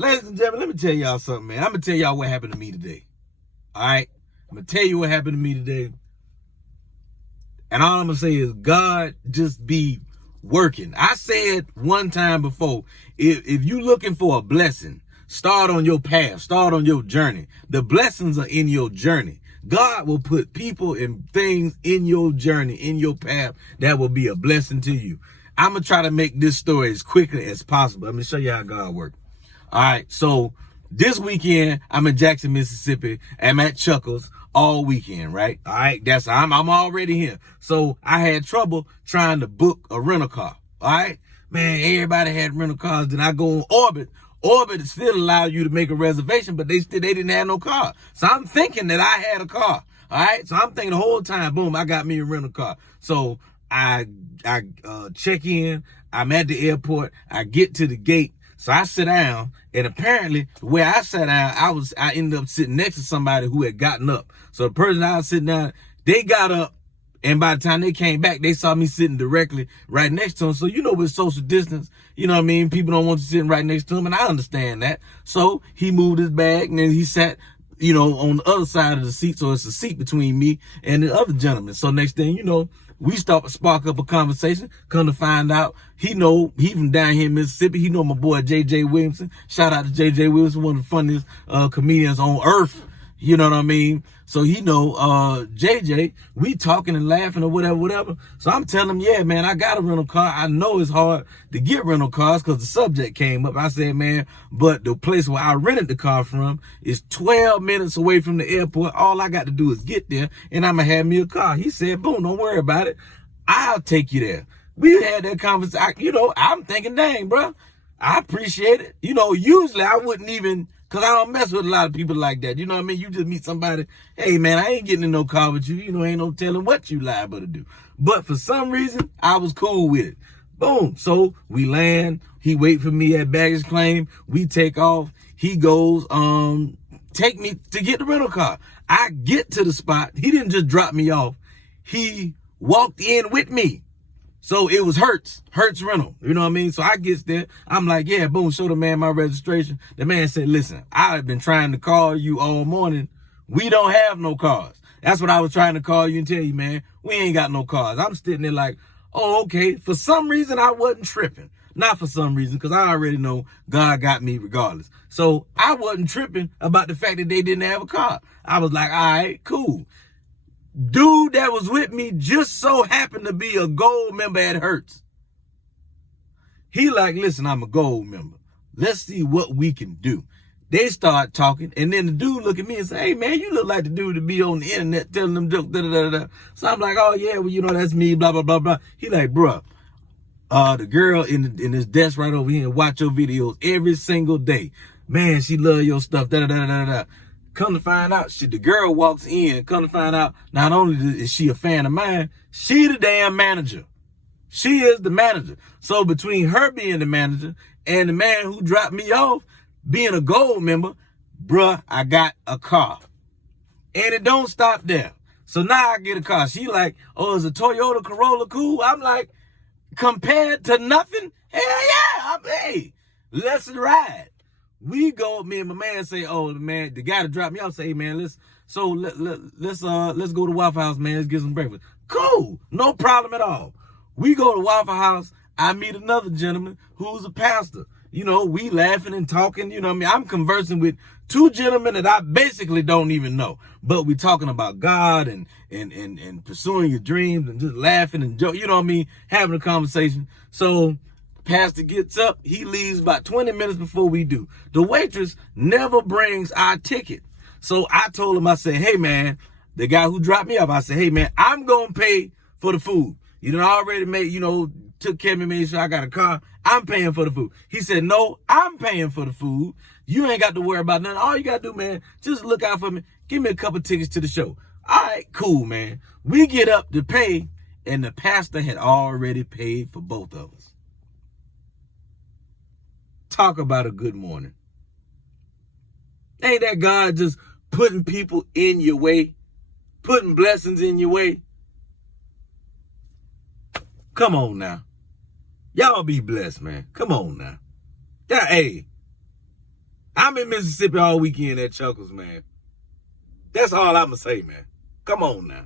Ladies and gentlemen, let me tell y'all something, man. I'm going to tell y'all what happened to me today. All right? I'm going to tell you what happened to me today. And all I'm going to say is God just be working. I said one time before, if you looking for a blessing, start on your path. Start on your journey. The blessings are in your journey. God will put people and things in your journey, in your path, that will be a blessing to you. I'm going to try to make this story as quickly as possible. I'm going to show you how God works. All right, so this weekend, I'm in Jackson, Mississippi. I'm at Chuckles all weekend, right? All right, I'm already here. So I had trouble trying to book a rental car. All right, man, everybody had rental cars. Then I go on Orbit. Orbit still allowed you to make a reservation, but they didn't have no car. So I'm thinking that I had a car. All right, so I'm thinking the whole time, boom, I got me a rental car. So I check in. I'm at the airport. I get to the gate. So I sit down, and apparently where I sat down, I ended up sitting next to somebody who had gotten up. So the person I was sitting down, they got up, and by the time they came back, they saw me sitting directly right next to them. So you know, with social distance, you know what I mean? People don't want you sitting right next to them, and I understand that. So he moved his bag, and then he sat, you know, on the other side of the seat. So it's a seat between me and the other gentleman. So next thing you know, we start to spark up a conversation. Come to find out, he from down here in Mississippi. He know my boy J.J. Williamson. Shout out to J.J. Williamson, one of the funniest comedians on earth. You know what I mean? So he know JJ, we talking and laughing or whatever. So I'm telling him, yeah, man, I got a rental car. I know it's hard to get rental cars because the subject came up. I said, man, but the place where I rented the car from is 12 minutes away from the airport. All I got to do is get there, and I'm going to have me a car. He said, boom, don't worry about it. I'll take you there. We had that conversation. You know, I'm thinking, dang, bro, I appreciate it. You know, usually I wouldn't even, because I don't mess with a lot of people like that. You know what I mean? You just meet somebody, hey, man, I ain't getting in no car with you. You know, ain't no telling what you liable to do. But for some reason, I was cool with it. Boom. So we land. He wait for me at baggage claim. We take off. He goes, take me to get the rental car. I get to the spot. He didn't just drop me off. He walked in with me. So it was Hertz rental. You know what I mean? So I gets there. I'm like, yeah, boom, show the man my registration. The man said, listen, I've been trying to call you all morning. We don't have no cars. That's what I was trying to call you and tell you, man. We ain't got no cars. I'm sitting there like, oh, okay. For some reason, I wasn't tripping. Not for some reason, because I already know God got me regardless. So I wasn't tripping about the fact that they didn't have a car. I was like, all right, cool. Dude that was with me just so happened to be a gold member at Hertz. He like, listen, I'm a gold member. Let's see what we can do. They start talking, and then the dude look at me and say, hey, man, you look like the dude to be on the internet telling them jokes, da-da-da-da. So I'm like, oh, yeah, well, you know, that's me, blah, blah, blah, blah. He like, bruh, the girl in this desk right over here and watch your videos every single day. Man, she love your stuff, da-da-da-da-da-da. Come to find out, the girl walks in. Come to find out, not only is she a fan of mine, she the damn manager. She is the manager. So between her being the manager and the man who dropped me off being a gold member, bruh, I got a car. And it don't stop there. So now I get a car. She like, oh, is a Toyota Corolla cool? I'm like, compared to nothing? Hell yeah. Hey, let's ride. We go, me and my man say, oh, the guy that dropped me off say, hey, man, let's go to Waffle House, man. Let's get some breakfast. Cool. No problem at all. We go to Waffle House. I meet another gentleman who's a pastor. You know, we laughing and talking. You know what I mean? I'm conversing with two gentlemen that I basically don't even know. But we talking about God and pursuing your dreams and just laughing and joking. You know what I mean? Having a conversation. So pastor gets up. He leaves about 20 minutes before we do. The waitress never brings our ticket. So I told him, I said, hey, man, the guy who dropped me off, I said, hey, man, I'm going to pay for the food. You know, I already took care of me, made sure I got a car. I'm paying for the food. He said, no, I'm paying for the food. You ain't got to worry about nothing. All you got to do, man, just look out for me. Give me a couple tickets to the show. All right, cool, man. We get up to pay, and the pastor had already paid for both of us. Talk about a good morning. Ain't that God just putting people in your way, putting blessings in your way? Come on now. Y'all be blessed, man. Come on now. Yeah, hey. I'm in Mississippi all weekend at Chuckles, man. That's all I'm going to say, man. Come on now.